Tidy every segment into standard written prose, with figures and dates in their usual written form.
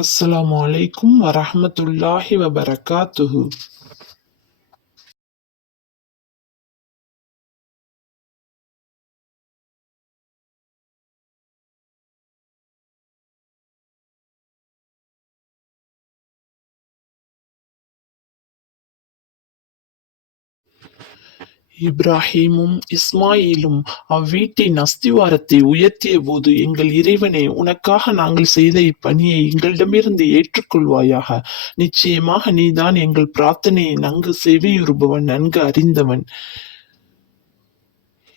அஸ்ஸலாமு அலைக்கும் வரஹ்மத்துல்லாஹி வபரகாத்துஹு. இப்ராஹீமும் இஸ்மாயிலும் அவ்வீட்டின் அஸ்திவாரத்தை உயர்த்திய போது, எங்கள் இறைவனே, உனக்காக நாங்கள் செய்த இப்பணியை எங்களிடமிருந்து ஏற்றுக்கொள்வாயாக. நிச்சயமாக நீதான் எங்கள் பிரார்த்தனையை நன்கு செவியுறுபவன், நன்கு அறிந்தவன்.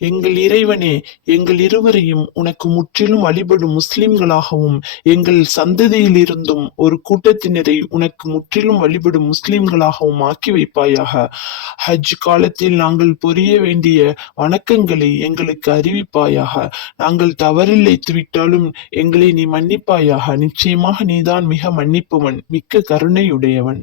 எங்கள் இறைவனே, எங்கள் இருவரையும் உனக்கு முற்றிலும் வழிபடும் முஸ்லிம்களாகவும், எங்கள் சந்ததியிலிருந்தும் ஒரு கூட்டத்தினரை உனக்கு முற்றிலும் வழிபடும் முஸ்லிம்களாகவும் ஆக்கி வைப்பாயாக. ஹஜ் காலத்தில் நாங்கள் புரிய வேண்டிய வணக்கங்களை எங்களுக்கு அறிவிப்பாயாக. நாங்கள் தவறிழைத்துவிட்டாலும் எங்களை நீ மன்னிப்பாயாக. நிச்சயமாக நீதான் மிக மன்னிப்பவன், மிக்க கருணையுடையவன்.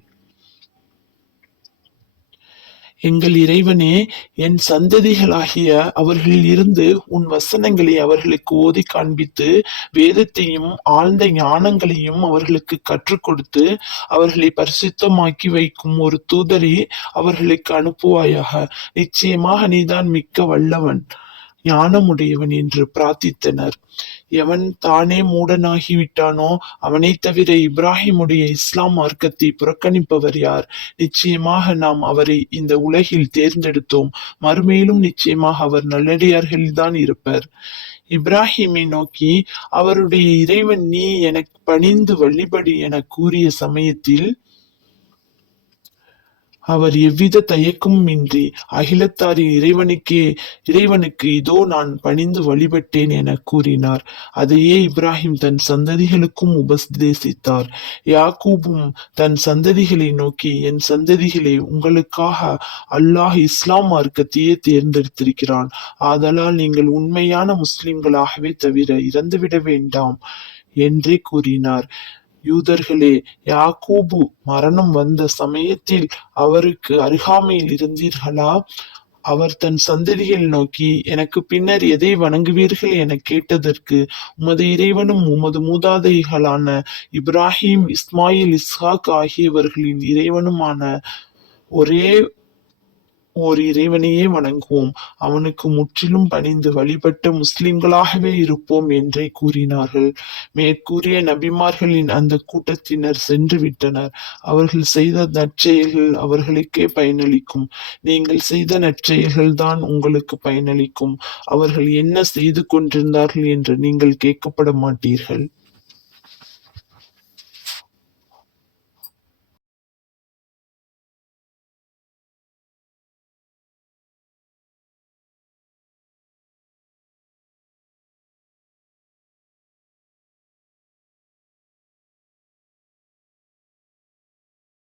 எங்கள் இறைவனே, என் சந்ததிகளாகிய அவர்களில் இருந்து உன் வசனங்களை அவர்களுக்கு ஓதிக் காண்பித்து, வேதத்தையும் ஆழ்ந்த ஞானங்களையும் அவர்களுக்கு கற்றுக் கொடுத்து, அவர்களை பரிசுத்தமாக்கி வைக்கும் ஒரு தூதரை அவர்களுக்கு அனுப்புவாயாக. நிச்சயமாக நீதான் மிக்க வல்லவன், ஞானமுடையவன் என்று பிரார்த்தித்தனர். எவன் தானே மூடனாகிவிட்டானோ அவனைத் தவிர இப்ராஹிமுடைய இஸ்லாம் மார்க்கத்தை புறக்கணிப்பவர் யார்? நிச்சயமாக நாம் அவரை இந்த உலகில் தேர்ந்தெடுத்தோம், மறுமையிலும் நிச்சயமாக அவர் நல்லடியார்களில்தான் இருப்பர். இப்ராஹிமை நோக்கி அவருடைய இறைவன் நீ எனக்கு பணிந்து வழிபடு என கூறிய சமயத்தில் அவர் எவ்வித தயக்கமும் இன்றி அகிலத்தாரின் இறைவனுக்கு இதோ நான் பணிந்து வழிபட்டேன் என கூறினார். அதையே இப்ராஹிம் தன் சந்ததிகளுக்கும் உபதேசித்தார். யாக்கூபும் தன் சந்ததிகளை நோக்கி, என் சந்ததிகளே, உங்களுக்காக அல்லாஹ் இஸ்லாம் மார்க்கத்தையே தேர்ந்தெடுத்திருக்கிறான். ஆதலால் நீங்கள் உண்மையான முஸ்லிம்களாகவே தவிர இறந்துவிட வேண்டாம் என்றே கூறினார். யூதர்களே, யாக்கூபு மரணம் வந்த சமயத்தில் அவருக்கு அருகாமையில் இருந்தீர்களா? அவர் தன் சந்ததிகள் நோக்கி, எனக்கு பின்னர் எதை வணங்குவீர்கள் என கேட்டதற்கு, உமது இறைவனும் உமது மூதாதைகளான இப்ராஹிம், இஸ்மாயில், இஸ்ஹாக் ஆகியவர்களின் இறைவனுமான ஒரே ஓர் இறைவனையே வணங்குவோம், அவனுக்கு முற்றிலும் பணிந்து வழிபட்ட முஸ்லிம்களாகவே இருப்போம் என்றே கூறினார்கள். மேற்கூறிய நபிமார்களின் அந்த கூட்டத்தினர் சென்று விட்டனர். அவர்கள் செய்த நற்செயல்கள் அவர்களுக்கே பயனளிக்கும். நீங்கள் செய்த நற்செயல்கள் தான் உங்களுக்கு பயனளிக்கும். அவர்கள் என்ன செய்து கொண்டிருந்தார்கள் என்று நீங்கள் கேட்கப்பட மாட்டீர்கள்.